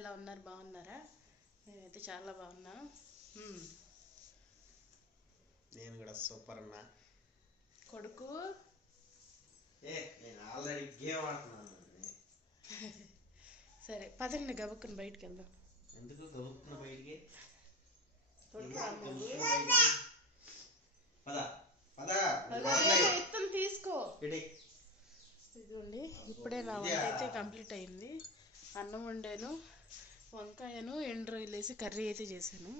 ఎలా ఉన్నారు? బాగున్నారా? నేనైతే చాలా బాగున్నా. నేను కూడా సూపర్ అన్నా. కొడుకు నేను ఆల్రెడీ గేమ్ ఆడుతున్నాను. సరే పదండి గబుక్కుని బయటికి వెళ్దాం. ఎందుకు గబుక్కున బయటికి? తీసుకో. ఇదిగోండి, ఇప్పుడే నా వంట అయితే కంప్లీట్ అయింది. అన్నం వండాను, వంకాయను ఎండు రొయ్యలు వేసి కర్రీ అయితే చేశాను.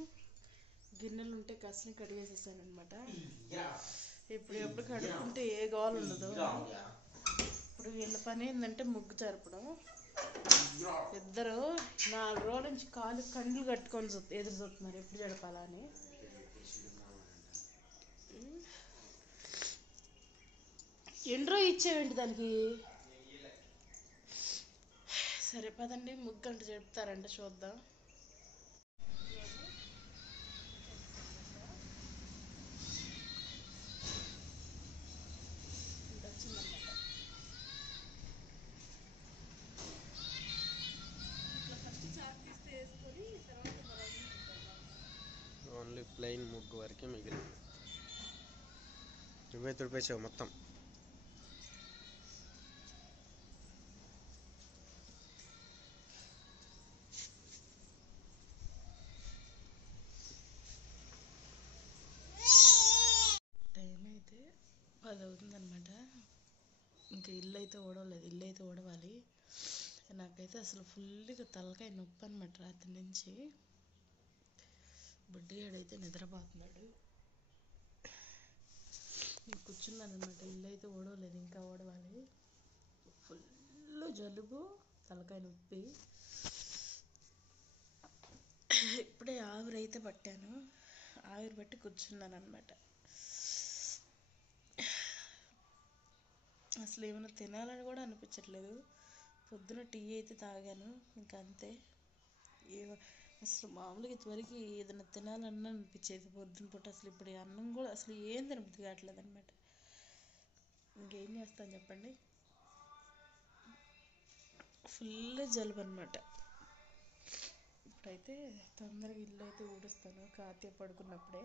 గిన్నెలు ఉంటే కాస్త కడిగేసేసాను అనమాట. ఇప్పుడు ఎప్పుడు కడుక్కుంటే ఏ గోలు ఉండదు. ఇప్పుడు వీళ్ళ పని ఏంటంటే ముగ్గు జరపడం. ఇద్దరు 4 రోజుల నుంచి కండ్లు కట్టుకొని ఎదురు చూస్తున్నారు ఎప్పుడు జడపాలని. ఎండ్రో ఇచ్చేవేంటి దానికి? సరే పదండి, ముగ్గు అంటే జరుపుతారంట, చూద్దాం. ఓన్లీ ప్లెయిన్ ముగ్గు వరకే మిగిలింది. నువ్వే తుడిపేసావు మొత్తం. టైం అయితే 10 అవుతుందన్నమాట. ఇంకా ఇల్లు అయితే ఊడవలేదు, ఇల్లు అయితే ఊడవాలి. నాకైతే అసలు ఫుల్గా తలకాయ నొప్పి అనమాట. రాత్రి నుంచి బుడ్డిగాడైతే నిద్రపోతున్నాడు. నేను కూర్చున్నాను అనమాట. ఇల్లు అయితే ఊడవలేదు, ఇంకా ఊడవాలి. ఫుల్ జలుబు, తలకాయ నొప్పి. ఇప్పుడే ఆవిరి అయితే పట్టాను, ఆవిరి పట్టి కూర్చున్నాను అనమాట. అసలు ఏమైనా తినాలని కూడా అనిపించట్లేదు. పొద్దున టీ అయితే తాగాను, ఇంకా అంతే. అసలు మామూలుగా ఇంతవరకు ఏదైనా తినాలన్నా అనిపించేది పొద్దున పూట. అసలు ఇప్పుడు అన్నం కూడా అసలు ఏం తినబుద్ధి కావట్లేదు అనమాట. ఇంకేం చేస్తాను చెప్పండి. ఫుల్ జలుబు అనమాట. ఇప్పుడైతే తొందరగా ఇల్లు అయితే ఊడుస్తాను, కార్తీక పడుకున్నప్పుడే.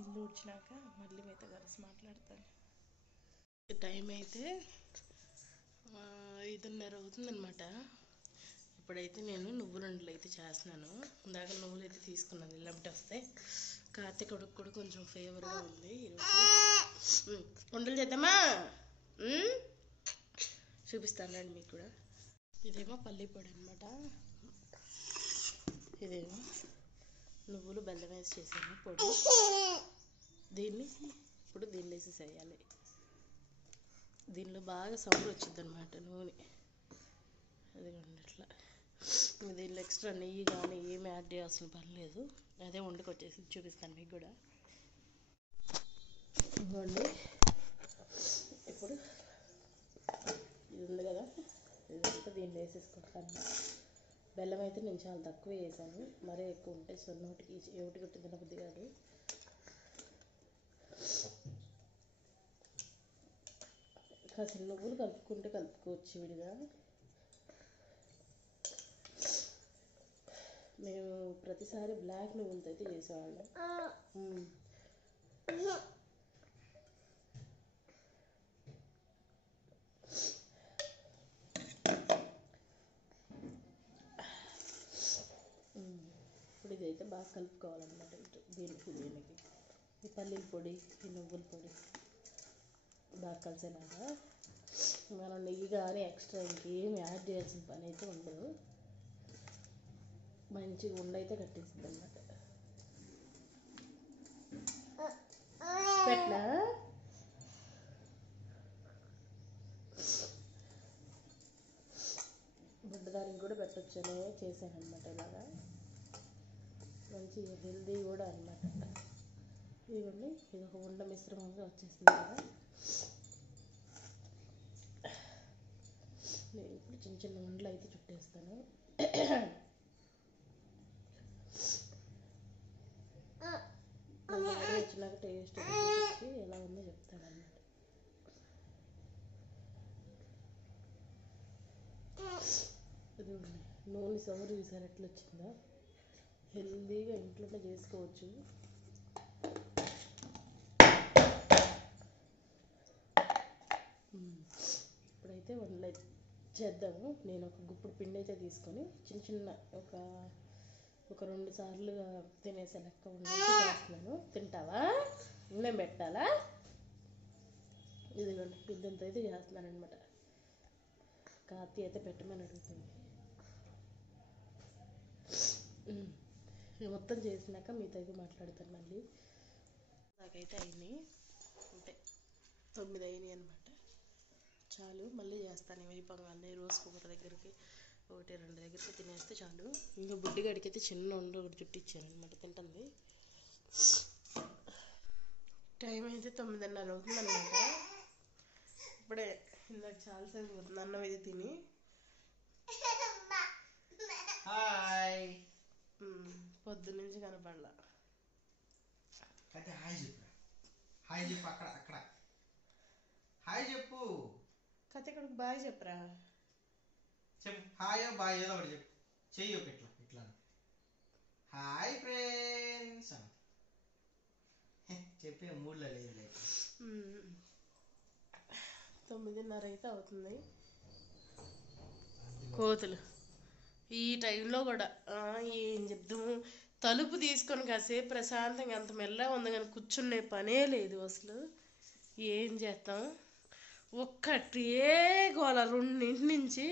ఇల్లు ఊడ్చినాక మళ్ళీ మీతో కలిసి మాట్లాడతాను. టైం అయితే 5:30 అవుతుందన్నమాట. ఇప్పుడైతే నేను నువ్వులుండలు అయితే చేస్తున్నాను. ఇందాక నువ్వులు అయితే తీసుకున్నాను, ఇల్లంటే వస్తే. కార్తీక కొడుకు కూడా కొంచెం ఫేవర్గా ఉంది ఈరోజు. ఉండలు చేద్దామా? చూపిస్తాను రండి మీకు కూడా. ఇదేమో పల్లి పొడి అనమాట, ఇదేమో నువ్వులు బెల్లం వేసి చేసాను పొడి. దీన్ని ఇప్పుడు దీన్ని వేసేసేయాలి. దీనిలో బాగా సౌండ్ వచ్చింది అనమాట నూనె. అదిగోండి ఇట్లా. దీనిలో ఎక్స్ట్రా నెయ్యి కానీ ఏమి యాడ్ చేయాల్సిన పని లేదు. అదే వండుకొచ్చేసి చూపిస్తాను మీకు కూడా. ఇవ్వండి, ఇప్పుడు ఇది ఉంది కదా, ఇదంతా దీన్ని వేసేసుకుంటాను. బెల్లం అయితే నేను చాలా తక్కువ వేసాను, మరీ ఎక్కువ ఉంటే సొన్నోటికి ఏమిటి కొట్టి తినబుద్ధి కాదు. అసలు నువ్వులు కలుపుకోవచ్చు విడిగా. మేము ప్రతిసారి బ్లాక్ నువ్వులతో అయితే చేసేవాళ్ళం. ఇప్పుడు ఇదైతే బాగా కలుపుకోవాలన్నమాట. దీనికి ఈ పల్లీల పొడి, ఈ నువ్వుల పొడి బాగా కలిసేలాగా. మనం నెయ్యి కానీ ఎక్స్ట్రా ఇంకేం యాడ్ చేయాల్సిన పని అయితే ఉండదు. మంచిగా ఉండైతే కట్టేసింది అన్నమాట. పెట్టనా? బుడ్డదానికి కూడా పెట్టొచ్చనే చేశాను అనమాట. ఇలాగా మంచి హెల్దీ కూడా అనమాట. ఇదిగోండి, ఇది ఒక ఉండ మిశ్రమంగా వచ్చేసింది కదా. నేను ఇప్పుడు చిన్న చిన్న ఉండలు అయితే చుట్టేస్తాను. వచ్చినాక టేస్ట్ ఎలా ఉందో చెప్తాను అన్నమాట. నూనె సవరు ఈసారి ఎట్లా వచ్చిందా, హెల్దీగా ఇంట్లోనే చేసుకోవచ్చు. ఇప్పుడైతే వండలే చేద్దాము. నేను ఒక గుప్పుడు పిండి అయితే తీసుకొని చిన్న చిన్న ఒక 2 సార్లు తినేసే లెక్క ఉండేది చేస్తున్నాను. తింటావా? నేను పెట్టాలా? ఇదిగోండి ఇద్దంత అయితే చేస్తున్నాను అనమాట. కాతి అయితే పెట్టమని అడుగుతుంది. మొత్తం చేసినాక మీతో అయితే మాట్లాడతాను మళ్ళీ. నాకైతే అయినాయి అంటే 9 అయినాయి అనమాట. చాలు, మళ్ళీ చేస్తాను ఇవి పొంగాలి. రోజు కూర దగ్గరికి 1-2 దగ్గరికి తినేస్తే చాలు. ఇంకా బుడ్డిగాడికి అయితే చిన్న ఒకటి చుట్టిచ్చాను అనమాట, తింటుంది. టైం అయితే 9:30 అవుతుందన్నమాట. ఇప్పుడే ఇందాక చాలాసేపు అవుతుంది అన్నం ఇది తిని. పొద్దున్నుంచి కనపడలా. హాయ్ చెప్పు, అక్కడ హాయ్ చెప్పు. కథ ఇక్కడికి బాయ్ చెప్పరా. చెప్పు హాయ్ బాయ్ ఏదో ఒకటి చెప్పు. చెయ్యి ఒక ఇట్లా హాయ్ ఫ్రెండ్స్ చెప్పే మూడ్లో లేదు. 9:30 అయితే అవుతుంది. కోతులు ఈ టైంలో కూడా ఏం చెప్దాము, తలుపు తీసుకొని కాసేపు ప్రశాంతంగా అంత మెల్లగా ఉంది కానీ కూర్చునే పనే లేదు అసలు. ఏం చేస్తాం, ఒక్కటే గోల 2 నుంచి.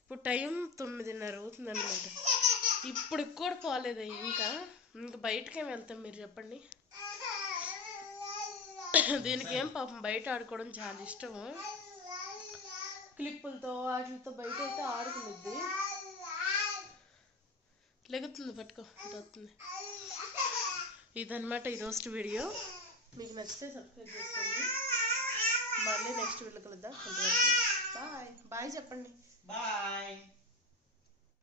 ఇప్పుడు టైం 9:30 అవుతుంది అనమాట. ఇప్పటికి కూడా పోలేదు. ఇంకా బయటకేం వెళ్తాం మీరు చెప్పండి. దీనికి ఏం పాపం బయట ఆడుకోవడం చాలా ఇష్టము. క్లిప్పులతో వాటితో బయట అయితే ఆడుకునిద్ది. లెగుతుంది, పట్టుకో వస్తుంది. ఇదన్నమాట ఈరోజు వీడియో. మీకు నచ్చితే సబ్స్క్రైబ్ చేసుకోండి. మళ్ళీ నెక్స్ట్ వీడియో కలుద్దాం. బాయ్ బాయ్ చెప్పండి. బాయ్.